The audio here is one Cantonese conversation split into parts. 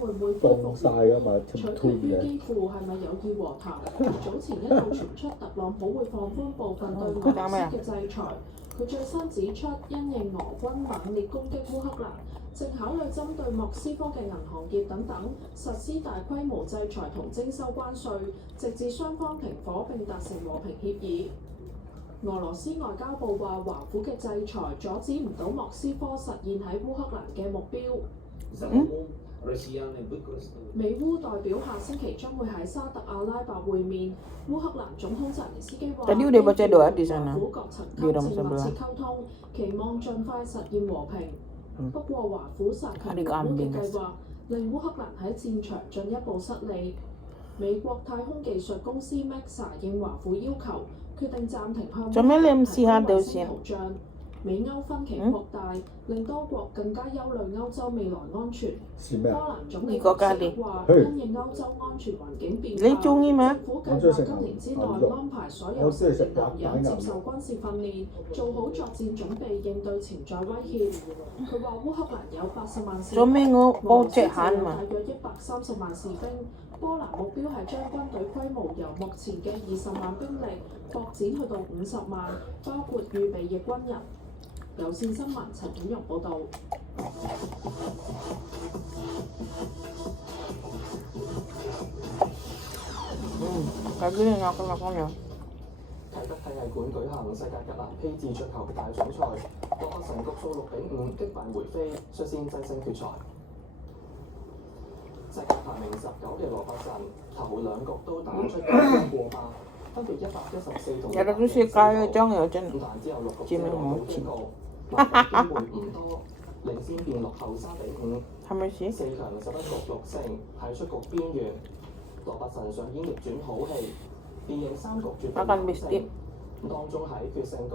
會唔會恢復晒㗎嘛，取決於基輔係咪有意和談。早前一度傳出特朗普會放寬部分對俄羅斯嘅制裁。佢最新指出，因應俄軍猛烈攻擊烏克蘭，正考慮針對莫斯科嘅銀行業等等實施大規模制裁同徵收關稅，直至雙方停火並達成和平協議。俄羅斯外交部話，華府嘅制裁阻止唔到莫斯科實現喺烏克蘭嘅目標。美烏代表下星期將會喺沙特阿拉伯會面。烏克蘭總統澤連斯基話，Tadi udah baca doa di 華 sana 府各層級 di 正 rumah 密切 sebelah. 溝通，期望盡快實現和平。不過華府殺強俄烏 Adik 嘅 kambing. 計劃，令烏克蘭喺戰場進一步失利。美國太空技術公司 Maxar 應華府要求，決定暫停向烏克 Comel 蘭 MC 提供 Hadel 衛星 sin. 圖像。美歐分歧擴大，令多國更加憂慮歐洲未來安全。波蘭總理圖斯克話，因應歐洲安全環境變化，政府計劃今年之內安排所有成年男人接受軍事訓練，做好作戰準備，應對潛在威脅。佢話烏克蘭有80萬士兵，俄羅斯就有大約130萬士兵。波蘭目標係將軍隊規模由目前嘅20萬兵力擴展去到50萬，包括預備役軍人。有線新聞陳景榮報導。Kayak gini makan-makannya. 啟德體藝館舉行世界格蘭披治桌球大獎賽，羅伯臣局數6-5擊敗梅菲，率先躋身決賽。世界排名19嘅羅伯臣頭兩局都打出過百，分別114同114，但之後6局之後冇警告，落球機會唔多，領先變落後3-5。4強11局6勝，喺出局邊緣。羅伯臣上演逆轉好戲，連贏3局絕對優勝。當中喺決勝局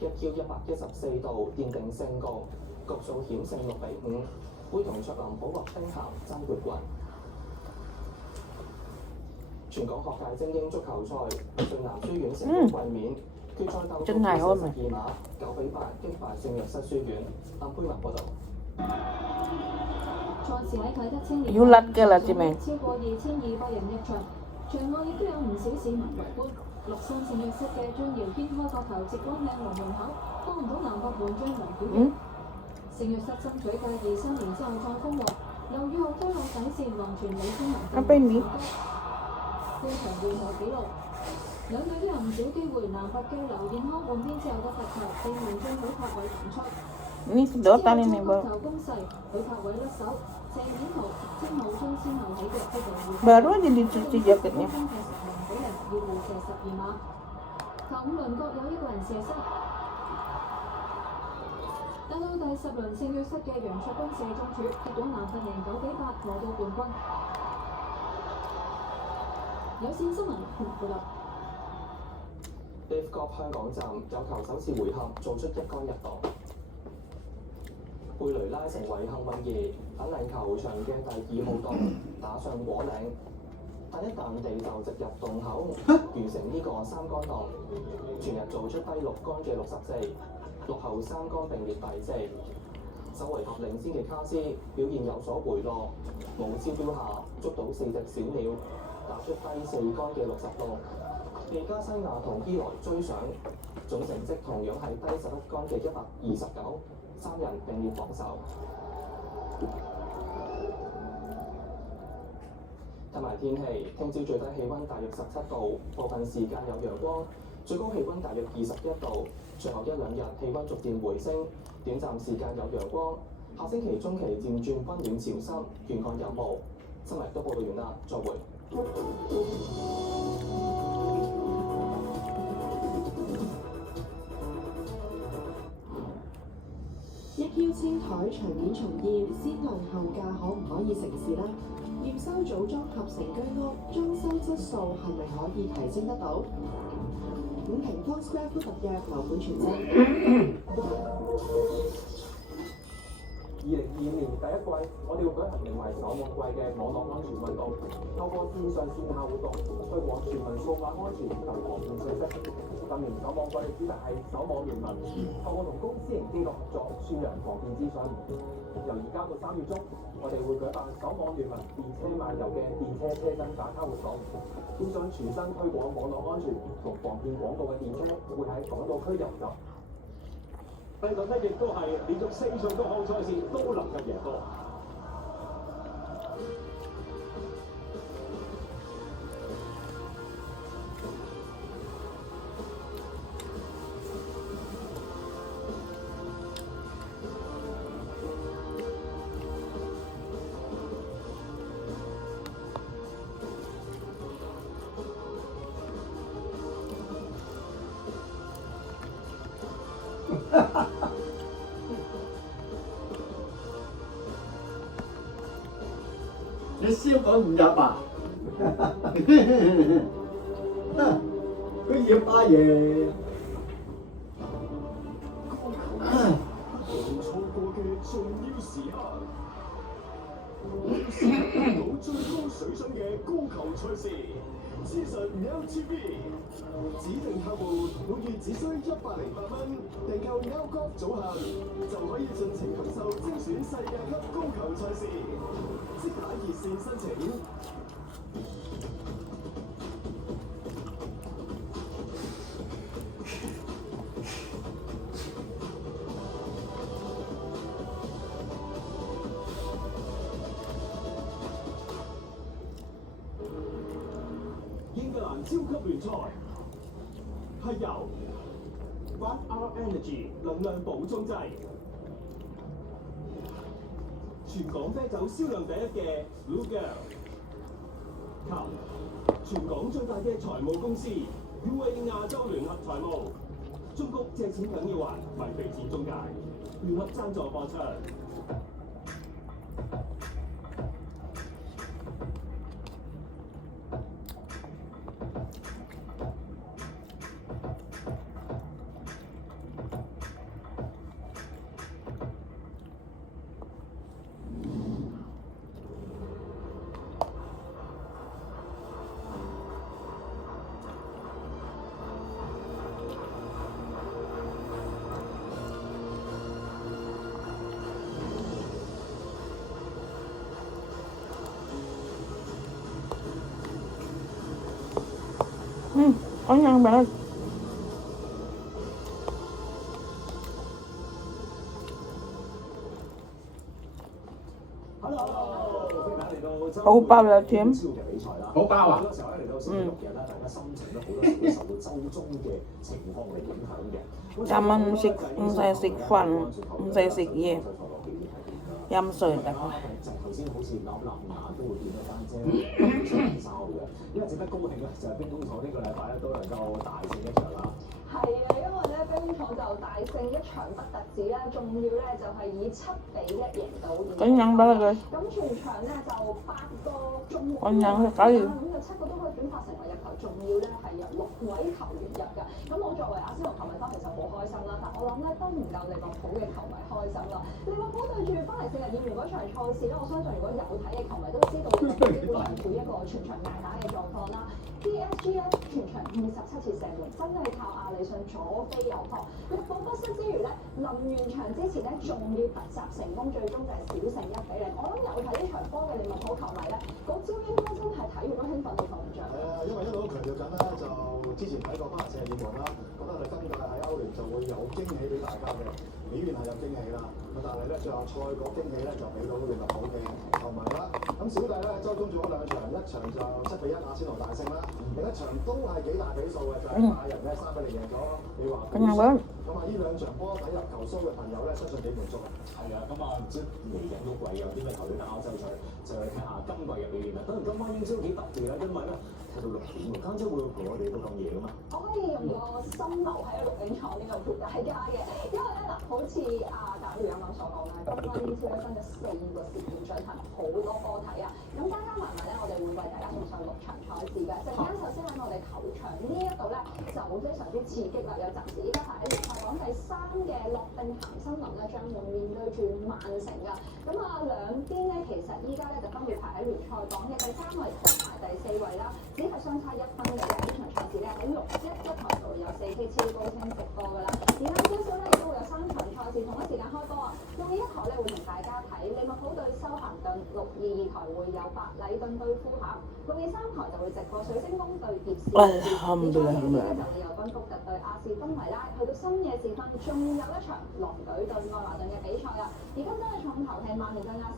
1Q114度奠定勝局，局數險勝6-5，會同卓林普或兵咸爭冠軍。全港學界精英足球賽，順南書院成功衛冕，決賽鬥到42碼9-8擊敗聖約瑟書院。林佩文報導。賽事喺啟德青年要甩嘅啦，志明。超過2200人入場，場外亦都有唔少市民圍觀。63聖約瑟嘅張耀軒開角球直攻靚龍門口，幫唔到南國門將梁表儀。聖約瑟爭取繼23年之後再封王，劉宇浩推落底線橫傳李天文嘅入球，半場換球紀錄。兩隊都有唔少機會，南國嘅劉燕康換邊之後嘅罰球被門將許柏偉彈出。Ini sedotan ini, Bang. Baru aja dicuci jaketnya. 頭五輪各有一個人射失，但到第10輪聖約瑟嘅楊卓君射中柱，結果南佛贏9-8攞到冠軍。有線新聞報道。Dave Gobb 香港站有球首次回合做出一桿入檔。貝雷拉成為幸運兒，粉嶺球場嘅第2號檔打上果嶺，但一彈地就直入洞口，完成呢個3桿檔，全日做出第6桿嘅64，落後3桿並列第4。首回合領先嘅卡斯表現有所回落，冇招標下捉到4隻小鳥，打出第4桿嘅66。利加西亞同伊萊追上，總成績同樣係第11桿嘅129。3人並列榜首。睇埋天氣，聽朝最低氣温大約17度，部分時間有陽光，最高氣温大約21度。隨後1-2日氣温逐漸回升，短暫時間有陽光。下星期中期漸轉温暖潮濕，沿岸有霧。新聞都報道完啦，再會。1Q 青台場面重現，先論後價可唔可以成事呢？驗收組裝合成居屋，裝修質素係咪可以提升得到？5平方 square foot 特約樓盤全值。2022年第一季，我哋會舉行名為守網季嘅網絡安全運動，透過線上線下活動，推廣全民數碼安全同防騙信息。今年守網季嘅主題係守網聯盟，透過同公私營機構合作，宣揚防騙資訊。由而家到3月中，我我哋會舉辦守網聯盟電車漫遊嘅電車車燈打卡活動，加上全新推廣網絡安全同防騙廣告嘅電車會喺港島區遊走。香港呢亦都係連續4場多項賽事都能夠贏波。你燒佢唔入啊？佢要阿爺。冇錯過嘅重要時刻，到最高水準嘅高球賽事，資訊 LTV 指定客戶每月只需108蚊，訂購 L Golf 組合就可以盡情感受精選世界級高球賽事，即打熱線申請。英格蘭超級聯賽係由 5R Energy 能量補充劑，全港啤酒銷量第一嘅 Blue Girl 及全港最大嘅財務公司 UA 亞洲聯合財務，中谷借錢緊要還，咪俾錢中介，聯合贊助播出。Có nhân bà ơi. Hậu bao là甜。好包啊！Chăm ăn xịt, xài xịt phần, xài xịt gì? Yum sợi đặc. 頭先好似立眼都會見到間姐收嘅，因為值得高興咧，就係冰工廠呢個禮拜咧都能夠大勝一場啦。係啊，因為咧冰廠就大勝一場不特止啦，仲要咧就係以7-1贏到。Có nhân bà ơi. 咁全場咧就8個中門，có nhân thì phải。咁就7個都可以轉化成為入球，仲要咧係由6位球員入㗎。咁我作為阿仙奴球迷當其實好開心啦，但我諗咧都唔夠利物浦嘅球迷開心啦。利物浦對住巴黎聖日耳門嗰場賽事咧，我相信如果有睇嘅球迷都知道利物浦基本上每一個全場捱打嘅狀況啦。PSG 咧全場27次射門，真係靠阿里遜左飛右撲。力保不失之餘咧，臨完場之前咧仲要突襲成功，最終就係小勝1-0。我諗有睇呢場波嘅利物浦球迷咧，嗰朝應該真係睇完都興奮到瞓唔着。因為一路都強調緊啦，就之前睇過巴黎聖日耳門啦，覺得佢哋今屆喺歐聯就會有驚喜俾大家嘅，表現係有驚喜啦。咁但係咧最後賽果驚喜咧就俾到利物浦嘅球迷啦。咁小弟咧周中做咗2場，一場就7-1阿仙奴大勝啦，另一場都係幾大比數嘅，就係拜仁咧3-0贏咗利華古遜。咁啊呢2場波睇入球數嘅朋友咧，相信幾滿足啊！係啊，咁啊即係嚟緊都貴，有啲咩球隊打歐洲賽，就去睇下今季嘅表現啦。當然今晚英超幾特別啦，因為咧睇到6點喎，間姐會陪我哋到咁夜㗎嘛。我可以用個心流喺錄影廠呢個陪大家嘅，因為咧嗱，好似大宇啱啱所講啦，今晚英超咧分咗4個時段進行，好多波睇啊！咁加加埋埋咧，我哋會為大家送上6場賽事嘅。陣間首先喺我哋球場呢一度咧，就非常之刺激啦！有暫時依家排喺聯賽榜第3嘅諾定咸森林咧，將會面對住曼城㗎。咁啊兩邊咧，其實依家咧就分別排喺聯賽榜嘅第3位同埋第4位啦，只係相差1分嘅啫。呢場賽事咧喺611台度有4K 超高清直播㗎啦。而晏少少咧亦都會有3場賽事同一時間開波啊！用呢一台咧會同大家睇利物浦對修咸頓，由白禮頓對富咸。6月3台就會直播水晶宮對傑士。Alhamdulillah. 就會由賓福特對亞士東維拉，去到深夜時分，仲有一場狼隊對愛華頓嘅比賽啦。而今晚嘅重頭係曼聯對亞仙。